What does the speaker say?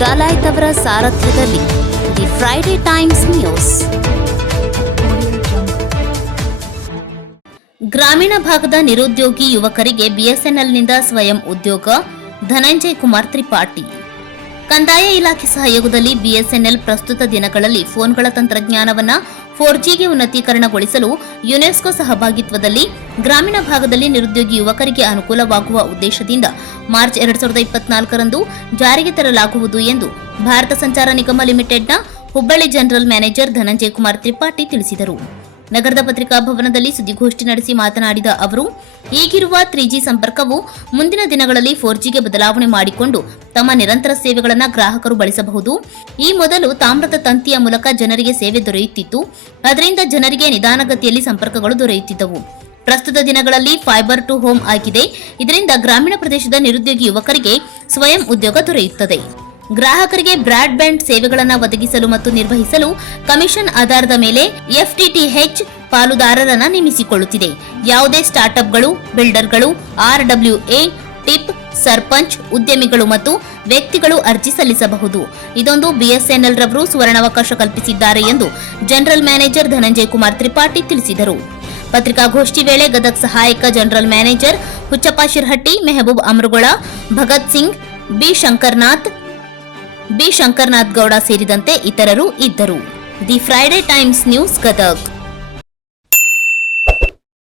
ಡಾಲಾಯ್ತ್ ಅವರ ಸಾರಥ್ಯದಲ್ಲಿ the Friday times news. ಗ್ರಾಮೀಣ ಭಾಗದ ನಿರುದ್ಯೋಗಿ ಯುವಕರಿಗೆ ಬಿಎಸ್ಎನ್ಎಲ್ನಿಂದ ಸ್ವಯಂ ಉದ್ಯೋಗ. ಧನಂಜಯ್ ಕುಮಾರ್ ತ್ರಿಪಾಠಿ. ಕಂದಾಯ ಇಲಾಖೆ ಸಹಯೋಗದಲ್ಲಿ ಬಿಎಸ್ಎನ್ಎಲ್ ಪ್ರಸ್ತುತ ದಿನಗಳಲ್ಲಿ ಫೋನ್ಗಳ ತಂತ್ರಜ್ಞಾನವನ್ನು 4Gಗೆ ಉನ್ನತೀಕರಣಗೊಳಿಸಲು ಯುನೆಸ್ಕೋ ಸಹಭಾಗಿತ್ವದಲ್ಲಿ ಗ್ರಾಮೀಣ ಭಾಗದಲ್ಲಿ ನಿರುದ್ಯೋಗಿ ಯುವಕರಿಗೆ ಅನುಕೂಲವಾಗುವ ಉದ್ದೇಶದಿಂದ ಮಾರ್ಚ್ 2024ರಂದು ಜಾರಿಗೆ ತರಲಾಗುವುದು ಎಂದು ಭಾರತ ಸಂಚಾರ ನಿಗಮ ಲಿಮಿಟೆಡ್ನ ಹುಬ್ಬಳ್ಳಿ ಜನರಲ್ ಮ್ಯಾನೇಜರ್ ಧನಂಜಯ್ ಕುಮಾರ್ ತ್ರಿಪಾಠಿ ತಿಳಿಸಿದರು. ನಗರದ ಪತ್ರಿಕಾ ಭವನದಲ್ಲಿ ಸುದ್ದಿಗೋಷ್ಠಿ ನಡೆಸಿ ಮಾತನಾಡಿದ ಅವರು, ಈಗಿರುವ 3G ಸಂಪರ್ಕವು ಮುಂದಿನ ದಿನಗಳಲ್ಲಿ 4Gಗೆ ಬದಲಾವಣೆ ಮಾಡಿಕೊಂಡು ತಮ್ಮ ನಿರಂತರ ಸೇವೆಗಳನ್ನು ಗ್ರಾಹಕರು ಬಳಸಬಹುದು. ಈ ಮೊದಲು ತಾಮ್ರದ ತಂತಿಯ ಮೂಲಕ ಜನರಿಗೆ ಸೇವೆ ದೊರೆಯುತ್ತಿತ್ತು. ಅದರಿಂದ ಜನರಿಗೆ ನಿಧಾನಗತಿಯಲ್ಲಿ ಸಂಪರ್ಕಗಳು ದೊರೆಯುತ್ತಿದ್ದವು. ಪ್ರಸ್ತುತ ದಿನಗಳಲ್ಲಿ ಫೈಬರ್ ಟು ಹೋಮ್ ಆಗಿದೆ. ಇದರಿಂದ ಗ್ರಾಮೀಣ ಪ್ರದೇಶದ ನಿರುದ್ಯೋಗಿ ಯುವಕರಿಗೆ ಸ್ವಯಂ ಉದ್ಯೋಗ ದೊರೆಯುತ್ತದೆ. ಗ್ರಾಹಕರಿಗೆ ಬ್ರಾಡ್ಬ್ಯಾಂಡ್ ಸೇವೆಗಳನ್ನು ಒದಗಿಸಲು ಮತ್ತು ನಿರ್ವಹಿಸಲು ಕಮಿಷನ್ ಆಧಾರದ ಮೇಲೆ FTTH ಪಾಲುದಾರರನ್ನು ನೇಮಿಸಿಕೊಳ್ಳುತ್ತಿದೆ. ಯಾವುದೇ ಸ್ಟಾರ್ಟ್ಅಪ್ಗಳು, ಬಿಲ್ಡರ್ಗಳು, RWA, ಟಿಪ್, ಸರ್ಪಂಚ್, ಉದ್ಯಮಿಗಳು ಮತ್ತು ವ್ಯಕ್ತಿಗಳು ಅರ್ಜಿ ಸಲ್ಲಿಸಬಹುದು. ಇದೊಂದು ಬಿಎಸ್ಎನ್ಎಲ್ ರವರು ಸುವರ್ಣಾವಕಾಶ ಕಲ್ಪಿಸಿದ್ದಾರೆ ಎಂದು ಜನರಲ್ ಮ್ಯಾನೇಜರ್ ಧನಂಜಯ್ ಕುಮಾರ್ ತ್ರಿಪಾಠಿ ತಿಳಿಸಿದರು. ಪತ್ರಿಕಾಗೋಷ್ಠಿ ವೇಳೆ ಗದಗ ಸಹಾಯಕ ಜನರಲ್ ಮ್ಯಾನೇಜರ್ ಹುಚ್ಚಪ್ಪ ಶಿರಹಟ್ಟಿ, ಮೆಹಬೂಬ್ ಅಮರಗೊಳ, ಭಗತ್ ಸಿಂಗ್, ಬಿ ಶಂಕರನಾಥ್ ಗೌಡ ಸೇರಿದಂತೆ ಇತರರು ಇದ್ದರು. The Friday times news Gadag.